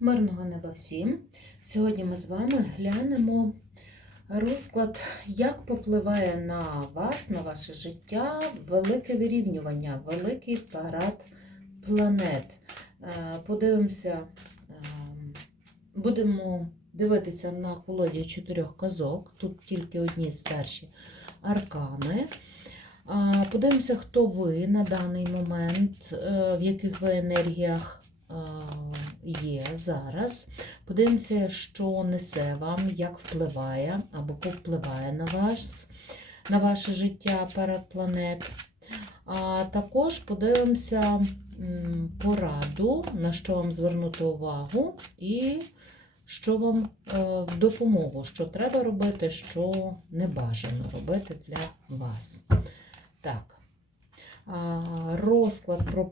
Мирного неба всім! Сьогодні ми з вами глянемо розклад, як попливає на вас, на ваше життя велике вирівнювання, великий парад планет. Е, Подивимося, е, будемо дивитися на колоді чотирьох казок. Тут тільки одні старші аркани. Е, Подивимося, хто ви на даний момент, в яких ви енергіях є зараз. Подивимося, що несе вам, як впливає або повпливає на вас, на ваше життя парад планет. А також подивимося пораду, на що вам звернути увагу, і що вам е, в допомогу, що треба робити, що не бажано робити для вас. Так. Розклад про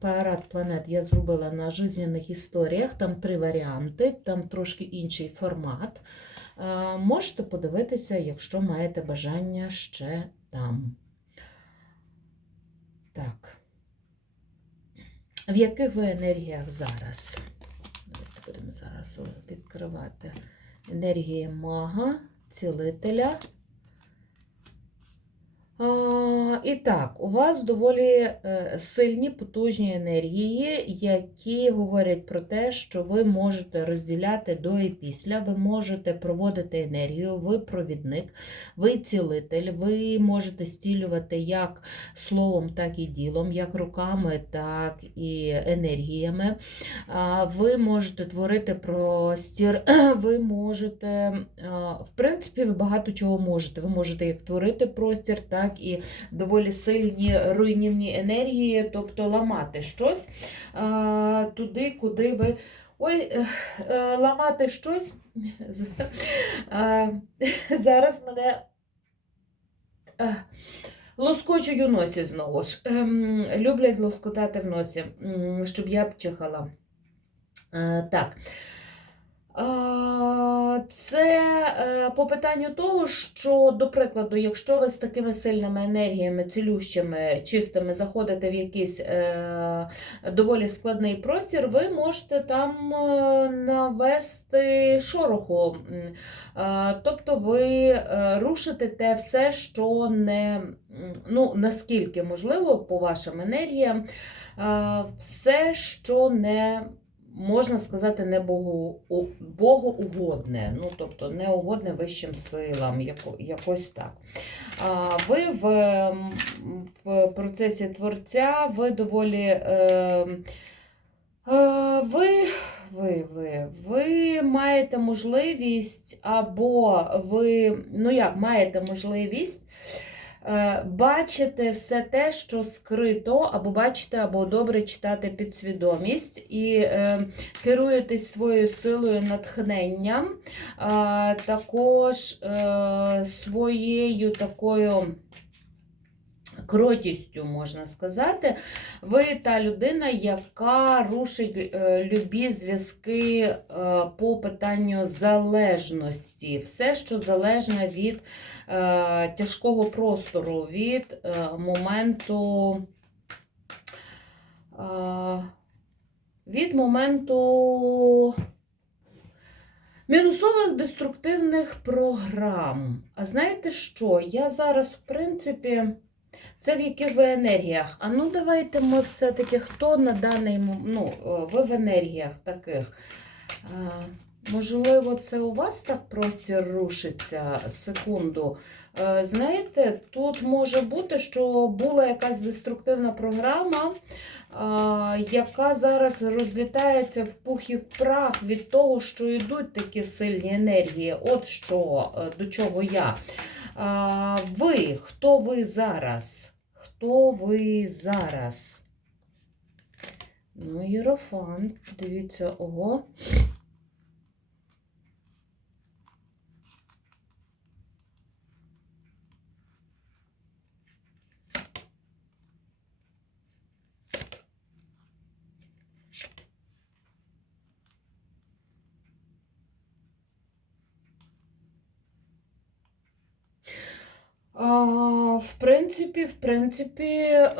парад планет я зробила на жизненних історіях. Там три варіанти, там трошки інший формат. Можете подивитися, якщо маєте бажання ще там. Так. В яких ви енергіях зараз? Давайте будемо зараз відкривати енергії мага, цілителя. І так, у вас доволі е, сильні, потужні енергії, які говорять про те, що ви можете розділяти до і після, ви можете проводити енергію, ви провідник, ви цілитель, ви можете стілювати як словом, так і ділом, як руками, так і енергіями. Ви можете творити простір, ви можете, в принципі, ви багато чого можете. Ви можете як творити простір, так і доволі сильні руйнівні енергії, тобто ламати щось туди, куди ви. Ой, е, е, ламати щось. Зараз мене е, лоскочуть у носі знову ж. Ем, Люблять лоскотати в носі, щоб я б чихала. Так. Це е, по питанню того, що, до прикладу, якщо ви з такими сильними енергіями, цілющими, чистими заходите в якийсь е, доволі складний простір, ви можете там е, навести шороху. Е, Тобто ви е, рушите те все, що не, ну, наскільки можливо, по вашим енергіям, е, все, що не можна сказати, не Богу, богоугодне, ну, тобто не угодне вищим силам, яко, якось так. А, Ви в, ем, в процесі творця, ви доволі. Е, е, ви, ви, ви, ви маєте можливість, або ви, ну як, маєте можливість е, бачити все те, що скрито, або бачите, або добре читати підсвідомість, і е, керуєтесь своєю силою натхненням, також е, своєю такою. Кротістю, можна сказати, ви та людина, яка рушить е, любі зв'язки е, по питанню залежності, все, що залежне від е, тяжкого простору, від моменту. Від моменту мінусових деструктивних програм. А знаєте що? Я зараз, в принципі, це в яких ви енергіях. А ну давайте ми все-таки хто на даний ну, ви в енергіях таких. Можливо, це у вас так простір рушиться секунду. Е, Знаєте, тут може бути, що була якась деструктивна програма, яка зараз розлітається в пух і в прах від того, що йдуть такі сильні енергії. От що, е, до чого я. Ви, хто ви зараз? Хто ви зараз? Ну, Єрофант, дивіться, ого. А, в принципі, в принципі, е,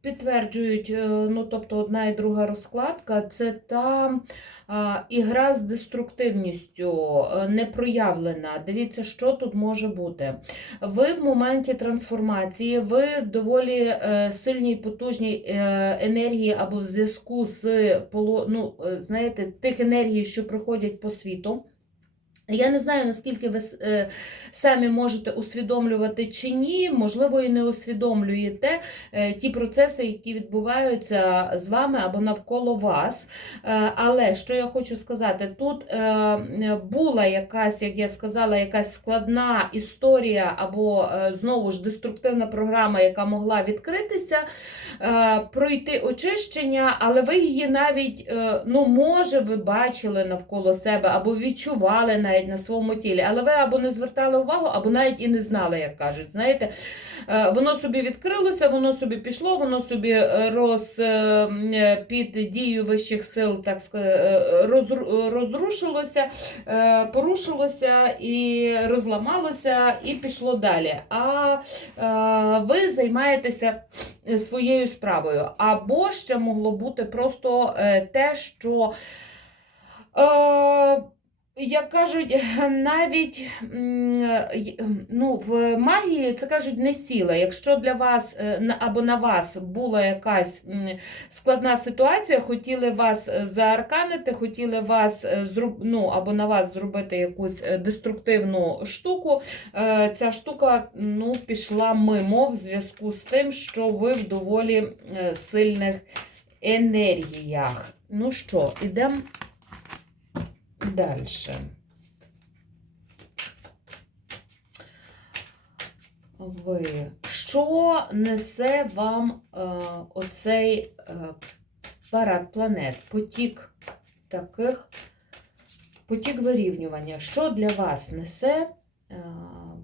підтверджують, е, ну, тобто одна і друга розкладка, це та ігра з деструктивністю, е, не проявлена. Дивіться, що тут може бути. Ви в моменті трансформації, ви доволі сильній потужній енергії або в зв'язку з ну, знаєте, тих енергій, що проходять по світу. Я не знаю, наскільки ви е, самі можете усвідомлювати чи ні, можливо, і не усвідомлюєте е, ті процеси, які відбуваються з вами або навколо вас. Е, Але що я хочу сказати, тут була якась, як я сказала, якась складна історія або знову ж деструктивна програма, яка могла відкритися, пройти очищення, але ви її навіть, ну, може, ви бачили навколо себе або відчували навіть на своєму тілі, але ви або не звертали увагу, або навіть і не знали, як кажуть. Знаєте, Е, воно собі відкрилося, воно собі пішло, воно собі е, роз, е, під дією вищих сил, так розрушилося, порушилося і розламалося, і пішло далі. А ви займаєтеся своєю справою. Або ще могло бути просто те, що. Як кажуть, навіть ну, в магії це кажуть не сила. Якщо для вас е, або на вас була якась складна ситуація, хотіли вас е, заарканити, хотіли вас е, ну, або на вас зробити якусь деструктивну штуку, ця штука ну, пішла мимо в зв'язку з тим, що ви в доволі сильних енергіях. Ну що, ідемо далі. Ви. Що несе вам е, оцей е, парад планет? Потік таких, потік вирівнювання. Що для вас несе е,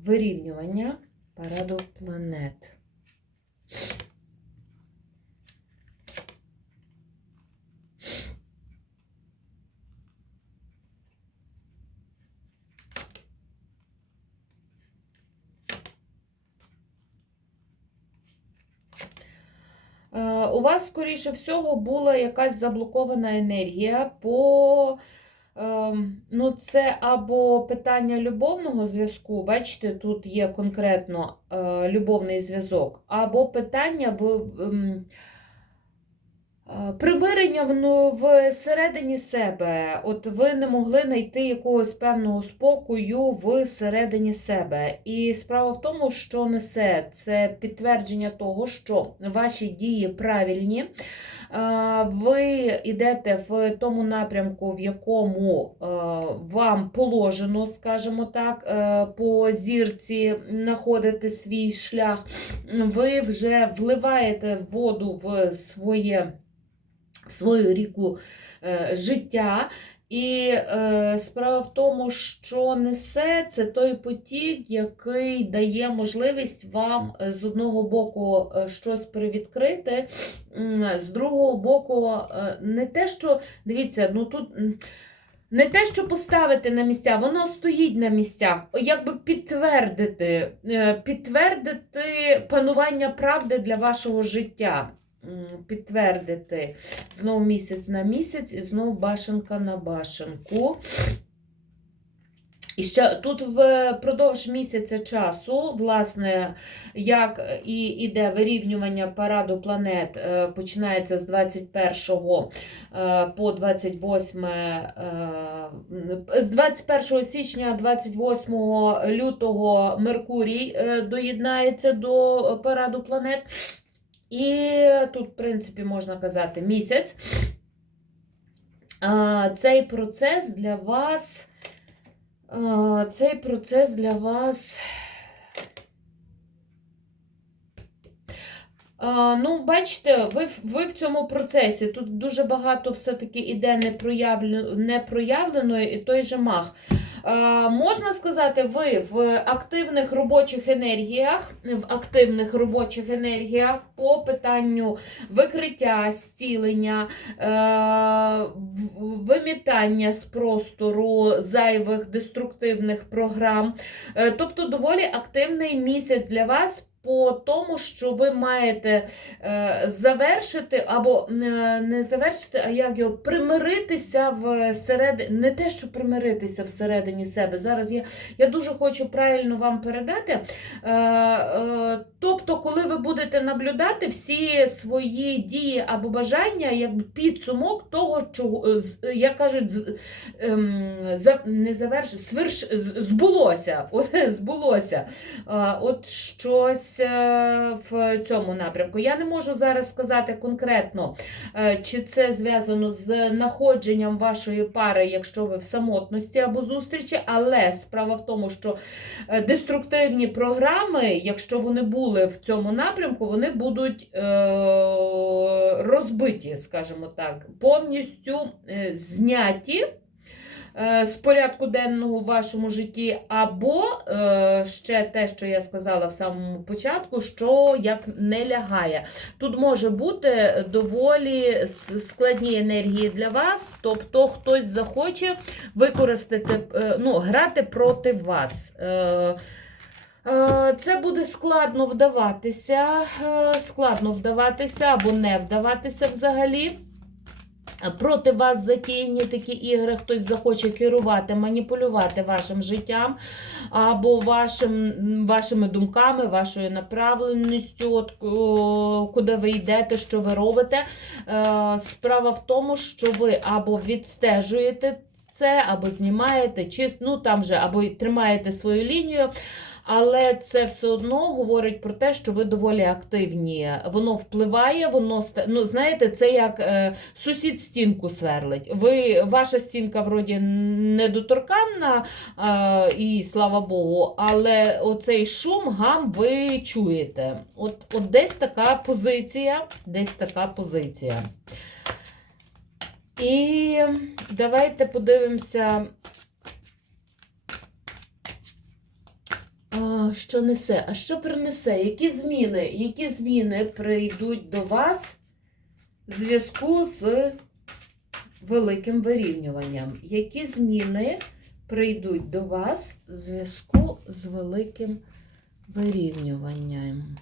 вирівнювання параду планет? Е, У вас, скоріше всього, була якась заблокована енергія по. ем, Ну, це або питання любовного зв'язку, бачите, тут є конкретно е, любовний зв'язок, або питання в, е, примирення в, всередині себе. От ви не могли знайти якогось певного спокою всередині себе. І справа в тому, що несе це підтвердження того, що ваші дії правильні. Е, Ви йдете в тому напрямку, в якому е, вам положено, скажімо так, по зірці знаходити свій шлях. Ви вже вливаєте воду в своє, свою ріку е, життя. І е, справа в тому, що несе це той потік, який дає можливість вам е, з одного боку е, щось привідкрити, з другого боку, не те, що дивіться, ну тут. Не те, що поставити на місця, воно стоїть на місцях, якби підтвердити, підтвердити панування правди для вашого життя. Підтвердити знову місяць на місяць і знову башенка на башенку. І ще тут впродовж місяця часу, власне, як і іде вирівнювання параду планет, е, починається з 21 е, по 28, е, з 21 січня 28 лютого Меркурій доєднається до параду планет. І тут, в принципі, можна казати місяць. Цей процес для вас. Цей процес для вас. Ну, бачите, ви, ви в цьому процесі. Тут дуже багато все-таки іде непроявлено, непроявленої і той же мах. А, можна сказати, ви в активних робочих енергіях, в активних робочих енергіях по питанню викриття, зцілення, е, вимітання з простору зайвих деструктивних програм. Е, Тобто доволі активний місяць для вас по тому, що ви маєте е, завершити або е, не завершити, а як його примиритися всередині, не те, що примиритися всередині себе. Зараз я, я дуже хочу правильно вам передати. Е, тобто, коли ви будете наблюдати всі свої дії або бажання, якби підсумок того, чого, як кажуть, ем, не заверш, сверш, збулося. От, збулося. От щось е, в цьому напрямку. Я не можу зараз сказати конкретно, е, чи це зв'язано з находженням вашої пари, якщо ви в самотності або зустрічі, але справа в тому, що е, деструктивні програми, якщо вони були в цьому напрямку, вони будуть розбиті, скажімо так, повністю зняті з порядку денного в вашому житті, або е, ще те, що я сказала в самому початку, що як не лягає. Тут може бути доволі складні енергії для вас, тобто хтось захоче використати, е, ну, грати проти вас. Е, Е, Це буде складно вдаватися, е, складно вдаватися або не вдаватися взагалі. Проти вас затіяні такі ігри, хтось захоче керувати, маніпулювати вашим життям або вашим, вашими думками, вашою направленістю, от, куди ви йдете, що ви робите. Е, Справа в тому, що ви або відстежуєте це, або знімаєте, чи, ну, там же, або тримаєте свою лінію. Але це все одно говорить про те, що ви доволі активні. Воно впливає, воно ну, знаєте, це як е, сусід стінку сверлить. Ви, ваша стінка вроді недоторканна, е, і слава Богу, але оцей шум, гам ви чуєте. От, от десь така позиція, десь така позиція. І давайте подивимося. А, що несе? А що принесе? Які зміни? Які зміни прийдуть до вас в зв'язку з великим вирівнюванням? Які зміни прийдуть до вас в зв'язку з великим вирівнюванням?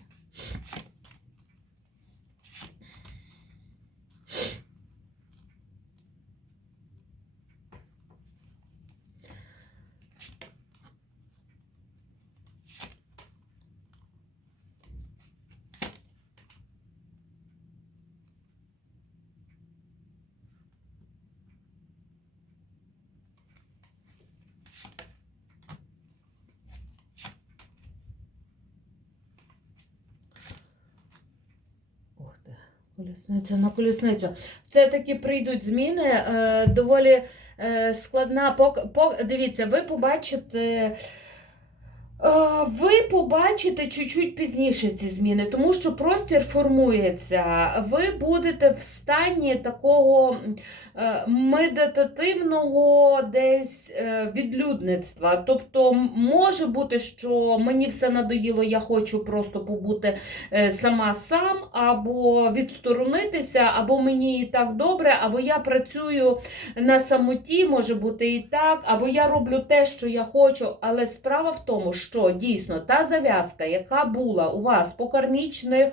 Колісниця на колісницю. Це такі прийдуть зміни. Е, доволі е, складна. Пок, пок, дивіться, ви побачите. Ви побачите чуть-чуть пізніше ці зміни, тому що простір формується. Ви будете в стані такого е, медитативного десь е, відлюдництва. Тобто, може бути, що мені все надоїло, я хочу просто побути е, сама сам, або відсторонитися, або мені і так добре, або я працюю на самоті, може бути і так, або я роблю те, що я хочу. Але справа в тому, що дійсно та зав'язка, яка була у вас по кармічних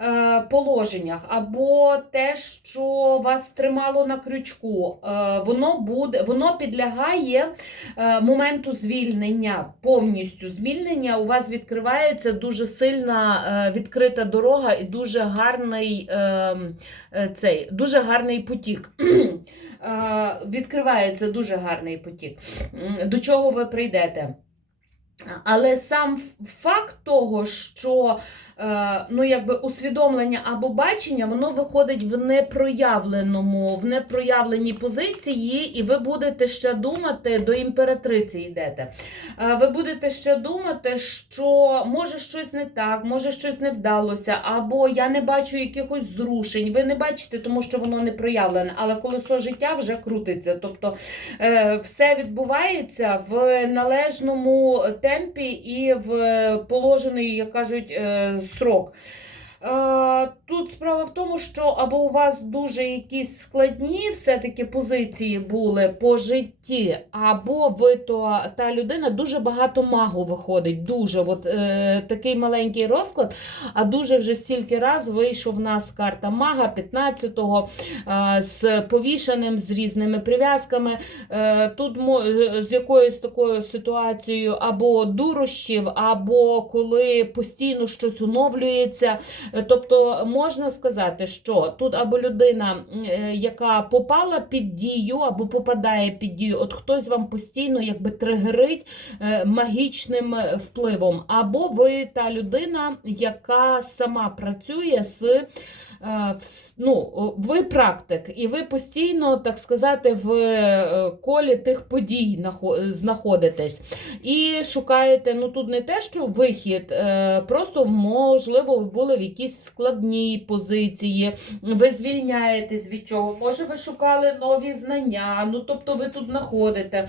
е, положеннях, або те, що вас тримало на крючку, е, воно буде, воно підлягає е, моменту звільнення, повністю звільнення. У вас відкривається дуже сильна відкрита дорога і дуже гарний цей, дуже гарний потік. Відкривається дуже гарний потік. До чого ви прийдете? Але сам факт того, що ну, якби усвідомлення або бачення, воно виходить в непроявленому, в непроявленій позиції, і ви будете ще думати, до імператриці йдете. Е, Ви будете ще думати, що може щось не так, може щось не вдалося, або я не бачу якихось зрушень. Ви не бачите, тому що воно не проявлене, але колесо життя вже крутиться. Тобто е, все відбувається в належному темпі і в положений, як кажуть, е, срок. Е, Тут справа в тому, що або у вас дуже якісь складні все-таки позиції були по житті, або ви то та людина дуже багато магу виходить. Дуже от е, такий маленький розклад, а дуже вже стільки раз вийшов в нас карта мага 15-го е, з повішеним, з різними прив'язками. Е, тут е, з якоюсь такою ситуацією або дурощів, або коли постійно щось оновлюється. Тобто можна сказати, що тут або людина, е, яка попала під дію, або попадає під дію, от хтось вам постійно якби тригерить е, магічним е, впливом, або ви та людина, яка сама працює з. Е, Ну, ви практик, і ви постійно, так сказати, в е, колі тих подій знаходитесь. І шукаєте, ну тут не те, що вихід, е, просто можливо, ви були в якійсь складній позиції, ви звільняєтесь від чого. Може, ви шукали нові знання, ну тобто ви тут знаходите.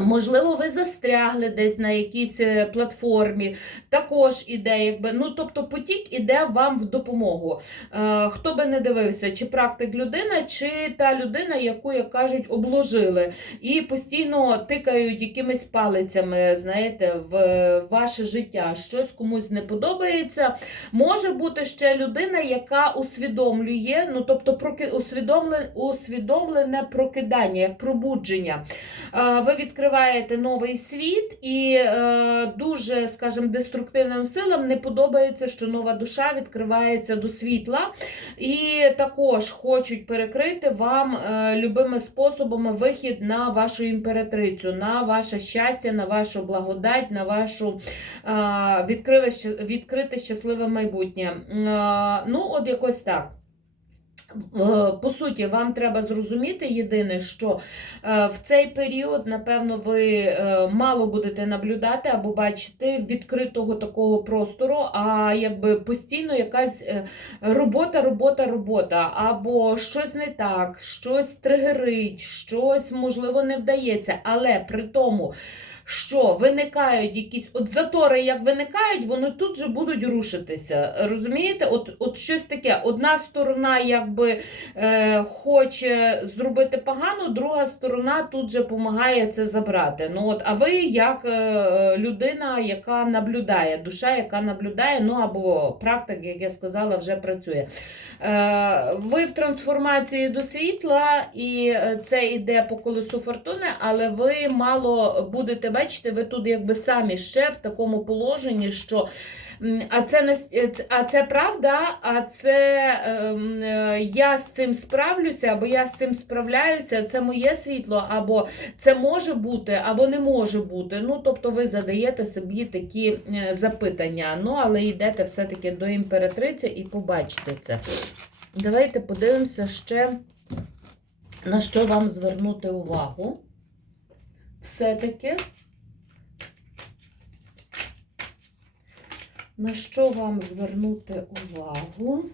Можливо, ви застрягли десь на якійсь е, платформі, також іде, якби, ну тобто потік іде вам в допомогу. Е, хто би не дивився, чи практик людина, чи та людина, яку, як кажуть, обложили, і постійно тикають якимись палицями, знаєте, в ваше життя. Щось комусь не подобається. Може бути ще людина, яка усвідомлює, ну тобто усвідомлене, усвідомлене прокидання, як пробудження. Е, Ви відкриваєте новий світ, і е, дуже, скажімо, деструктивним силам не подобається, що нова душа відкривається до світла. І також хочуть перекрити вам е, любими способами вихід на вашу імператрицю, на ваше щастя, на вашу благодать, на вашу відкрите щасливе майбутнє. Ну, от якось так. Е, По суті, вам треба зрозуміти єдине, що е, в цей період, напевно, ви е, мало будете наблюдати або бачити відкритого такого простору, а якби постійно якась робота, робота, робота, або щось не так, щось тригерить, щось можливо не вдається, але при тому. Що виникають якісь от затори, як виникають, вони тут же будуть рушитися. Розумієте? От, от щось таке. Одна сторона, якби е, хоче зробити погано, друга сторона тут же допомагає це забрати. Ну от, а ви як е, людина, яка наблюдає, душа, яка наблюдає, ну або практик, як я сказала, вже працює. Е, ви в трансформації до світла, і е, це йде по колесу фортуни, але ви мало будете бачити, ви тут якби самі ще в такому положенні, що. А це е, а це правда, а це ем, е, я з цим справлюся, або я з цим справляюся, це моє світло, або це може бути, або не може бути. Ну, тобто ви задаєте собі такі е, запитання. Ну, але йдете все-таки до імператриці і побачите це. Давайте подивимося ще, на що вам звернути увагу. Все-таки. На що вам звернути увагу?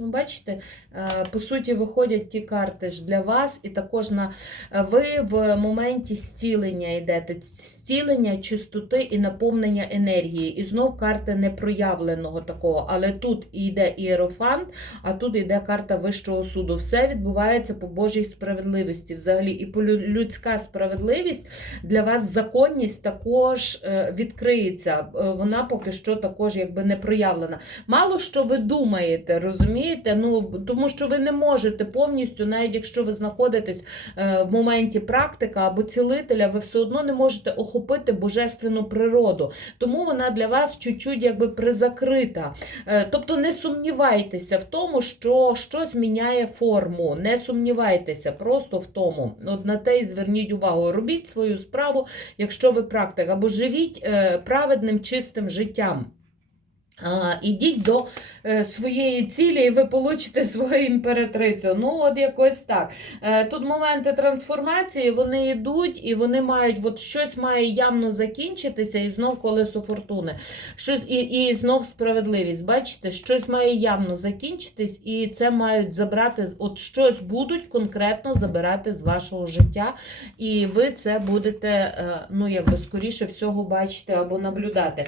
Ну, бачите, е, по суті, виходять ті карти ж для вас, і також на е, ви в моменті зцілення йдете, зцілення, чистоти і наповнення енергії. І знов карти непроявленого такого. Але тут йде ієрофант, а тут йде карта Вищого суду. Все відбувається по Божій справедливості. Взагалі, і по людська справедливість для вас законність також е, відкриється. Вона поки що також якби не проявлена. Мало що ви думаєте, розумієте? Ну тому що ви не можете повністю, навіть якщо ви знаходитесь е, в моменті практика або цілителя, ви все одно не можете охопити божественну природу. Тому вона для вас чуть-чуть якби призакрита. Е, Тобто не сумнівайтеся в тому, що щось міняє форму. Не сумнівайтеся просто в тому. От на те й зверніть увагу. Робіть свою справу, якщо ви практик, або живіть е, праведним, чистим життям. Ідіть до е, своєї цілі, і ви получите свою імператрицю. Ну, от якось так. Е, Тут моменти трансформації, вони йдуть і вони мають, от щось має явно закінчитися, і знов колесо фортуни. Щось, і, і знов справедливість. Бачите, щось має явно закінчитись, і це мають забрати, от щось будуть конкретно забирати з вашого життя, і ви це будете, е, ну, якби скоріше всього, бачити або наблюдати.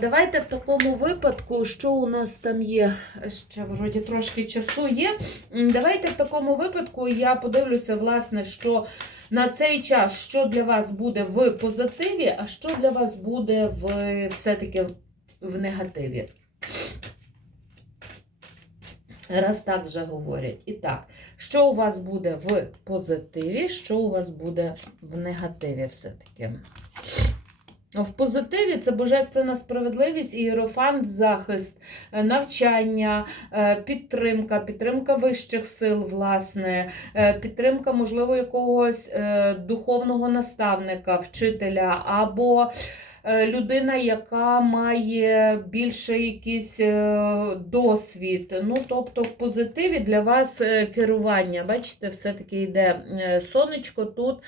Давайте в такому випадку, що у нас там є, ще вроді трошки часу є. Давайте в такому випадку я подивлюся, власне, що на цей час, що для вас буде в позитиві, а що для вас буде в все-таки в негативі. Раз так вже говорять. І так, що у вас буде в позитиві, що у вас буде в негативі все-таки. В позитиві це божественна справедливість, ієрофант, захист, е, навчання, е, підтримка, підтримка вищих сил, власне, е, підтримка, можливо, якогось духовного наставника, вчителя, або людина, яка має більше якийсь е, досвід. Ну, тобто, в позитиві для вас е, керування. Бачите, все-таки йде е, сонечко тут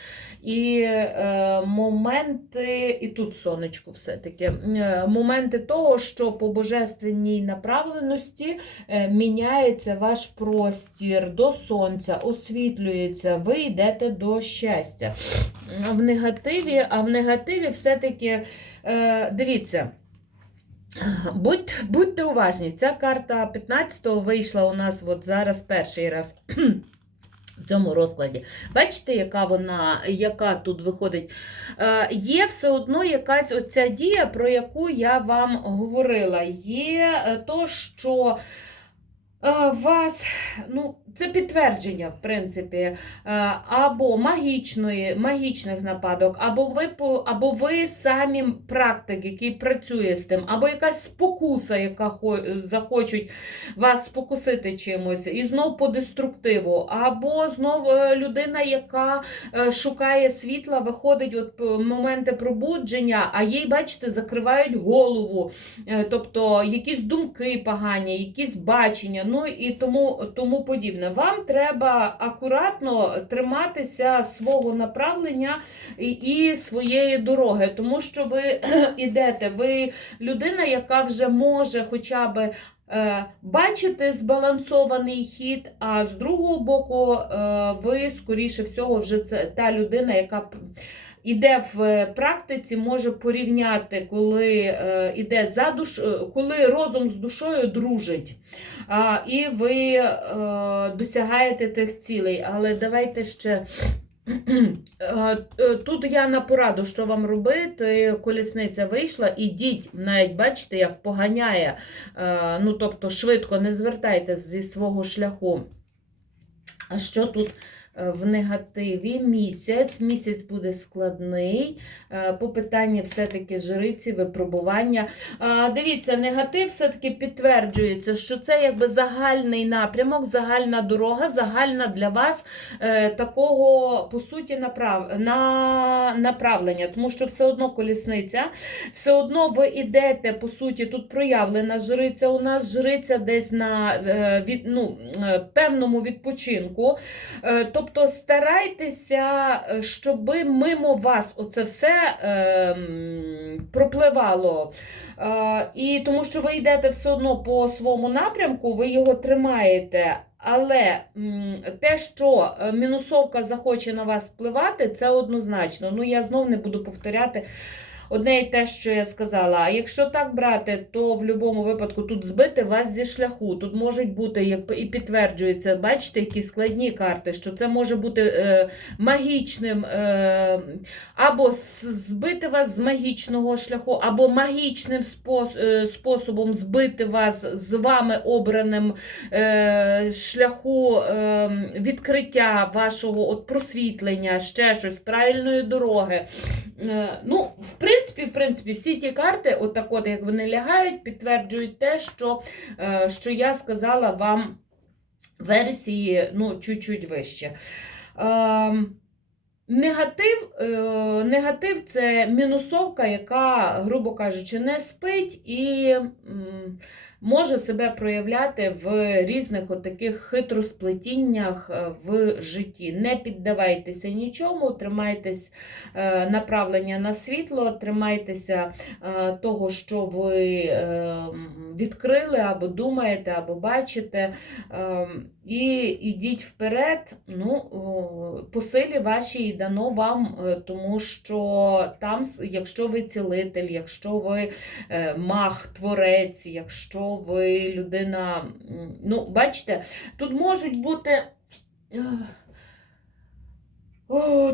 і е, моменти, і тут сонечко все-таки, е, моменти того, що по божественній направленості е, міняється ваш простір до сонця, освітлюється, ви йдете до щастя. В негативі, а в негативі все-таки, е, дивіться. Будь, будьте уважні, ця карта 15-го вийшла у нас от зараз перший раз в цьому розкладі. Бачите, яка вона, яка тут виходить? Е, є все одно якась оця дія, про яку я вам говорила. Є е, то, що вас, ну, це підтвердження, в принципі, е, або магічної, магічних нападок, або ви, або ви самі практик, який працює з тим, або якась спокуса, яка хо- захочуть вас спокусити чимось, і знов по деструктиву, або знов е, людина, яка е, шукає світла, виходить от е, моменти пробудження, а їй, бачите, закривають голову, Е, тобто якісь думки погані, якісь бачення, ну і тому, тому подібне. Вам треба акуратно триматися свого направлення і, і своєї дороги, тому що ви ідете, ви людина, яка вже може хоча б е, бачити збалансований хід, а з другого боку, е, ви, скоріше всього, вже це та людина, яка іде в е, практиці, може порівняти, коли е, іде за душ, е, коли розум з душою дружить, і ви досягаєте тих цілей. Але давайте ще. Тут я на пораду, що вам робити. Колісниця вийшла, ідіть, навіть бачите, як поганяє. Ну, тобто, швидко не звертайтесь зі свого шляху. А що тут в негативі? Місяць. Місяць буде складний. Е, По питанні все-таки жриці, випробування. Дивіться, негатив все-таки підтверджується, що це якби загальний напрямок, загальна дорога, загальна для вас е, такого, по суті, направ... на... направлення. Тому що все одно колісниця, все одно ви йдете, по суті, тут проявлена жриця. У нас жриця десь на е, ну, е, певному відпочинку. Е, Тобто старайтеся, е, щоб мимо вас оце все е, пропливало. Е, І тому що ви йдете все одно по своєму напрямку, ви його тримаєте. Але те, що е, мінусовка захоче на вас впливати, це однозначно. Ну, я знов не буду повторяти одне і те, що я сказала. А якщо так брати, то в будь-якому випадку тут збити вас зі шляху. Тут можуть бути, як і підтверджується, бачите, які складні карти, що це може бути е, магічним, е, або збити вас з магічного шляху, або магічним спос, е, способом збити вас з вами обраним е, шляху е, відкриття вашого от просвітлення, ще щось, правильної дороги. Е, Ну, в принципі, в принципі, всі ті карти, отак от, як вони лягають, підтверджують те, що, е, що я сказала вам версії, ну, чуть-чуть вище. Ем, негатив, е, негатив це мінусовка, яка, грубо кажучи, не спить і може себе проявляти в різних отаких хитросплетіннях е, в житті. Не піддавайтеся нічому, тримайтесь е, направлення на світло, тримайтеся е, того, що ви відкрили, або думаєте, або бачите. е, І йдіть вперед. Ну, по силі вашій дано вам, тому що там, якщо ви цілитель, якщо ви маг, творець, якщо ви людина, ну, бачите, тут можуть бути. е,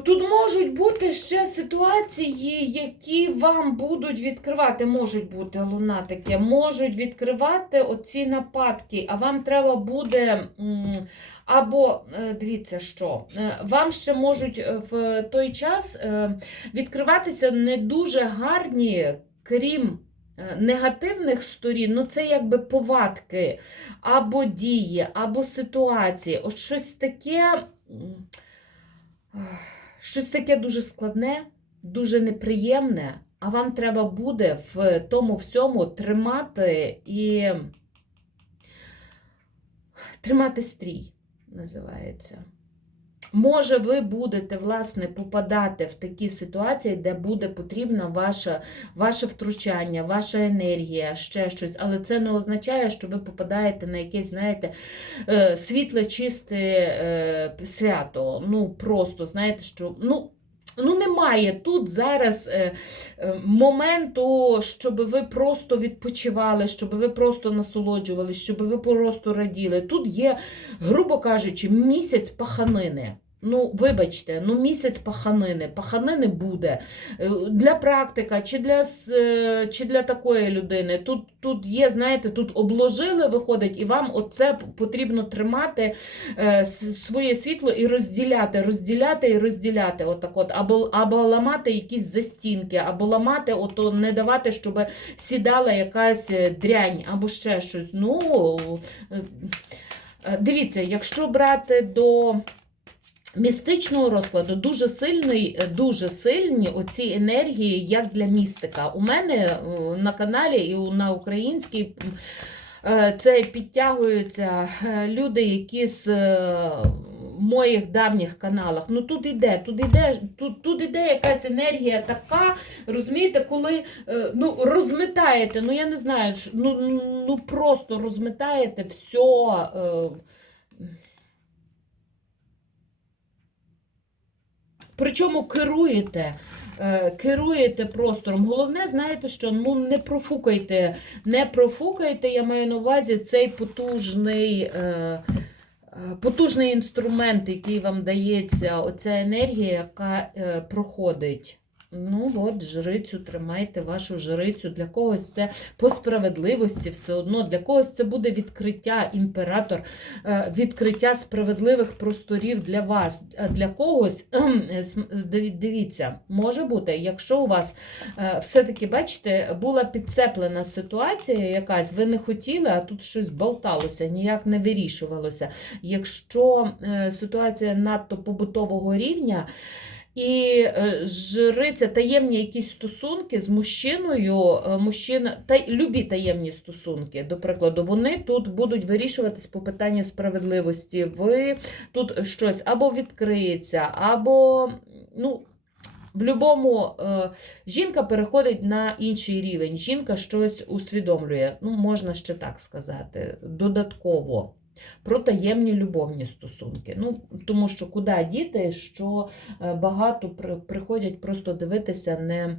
тут можуть бути ще ситуації, які вам будуть відкривати, можуть бути луна таке, можуть відкривати оці нападки, а вам треба буде. Або е, дивіться, що е, вам ще можуть в той час відкриватися не дуже гарні, крім негативних сторін, ну це якби повадки, або дії, або ситуації. От щось таке. Щось таке дуже складне, дуже неприємне, а вам треба буде в тому всьому тримати і тримати стрій, називається. Може, ви будете, власне, попадати в такі ситуації, де буде потрібна ваша, ваше втручання, ваша енергія, ще щось, але це не означає, що ви попадаєте на якесь, знаєте, е, світле, чисте е, свято. Ну, просто, знаєте, що. ну, Ну, немає тут зараз е, моменту, щоб ви просто відпочивали, щоб ви просто насолоджувалися, щоб ви просто раділи. Тут є, грубо кажучи, місяць паханини. Ну, вибачте, ну місяць паханини. Паханини буде. Е, Для практика чи для, е, чи для такої людини. Тут, тут є, знаєте, тут обложили, виходить, і вам оце потрібно тримати е, своє світло і розділяти, розділяти і розділяти. Отак от, або, або ламати якісь застінки, або ламати, ото не давати, щоб сідала якась дрянь, або ще щось. Ну, дивіться, якщо брати до. Містичного розкладу дуже сильний, е, дуже сильні оці енергії, як для містика. У мене е, на каналі і на українській е, це підтягуються люди, які з моїх давніх каналах. Ну тут іде, тут іде, тут, тут іде якась енергія така, розумієте, коли ну, розмитаєте, ну я не знаю, ну, ну, ну просто розмитаєте все. Причому керуєте, е, керуєте простором. Головне, знаєте, що ну не профукайте, не профукайте, я маю на увазі цей потужний. е, е, Потужний інструмент, який вам дається, оця енергія, яка проходить. Ну от, жрицю тримайте, вашу жрицю. Для когось це по справедливості все одно, для когось це буде відкриття, імператор, е, відкриття справедливих просторів для вас. А для когось, е, диві- дивіться, може бути, якщо у вас е, все-таки, бачите, була підцеплена ситуація якась, ви не хотіли, а тут щось болталося, ніяк не вирішувалося. Якщо е, ситуація надто побутового рівня, і е, жриця таємні якісь стосунки з мужчиною, е, мужчина, та любі таємні стосунки, до прикладу, вони тут будуть вирішуватись по питанню справедливості. Ви тут щось або відкриється, або ну. В будь-якому е, жінка переходить на інший рівень. Жінка щось усвідомлює. Ну, можна ще так сказати, додатково. Про таємні любовні стосунки. Ну, тому що куди діти, що е, багато приходять просто дивитися не.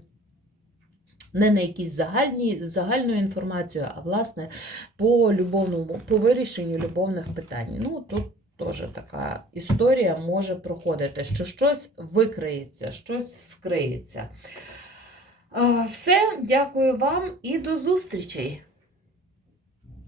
Не на якісь загальні, загальну інформацію, а власне по любовному, по вирішенню любовних питань. Ну, тут теж така історія може проходити, що щось викриється, щось скриється. Е, Все, дякую вам і до зустрічей!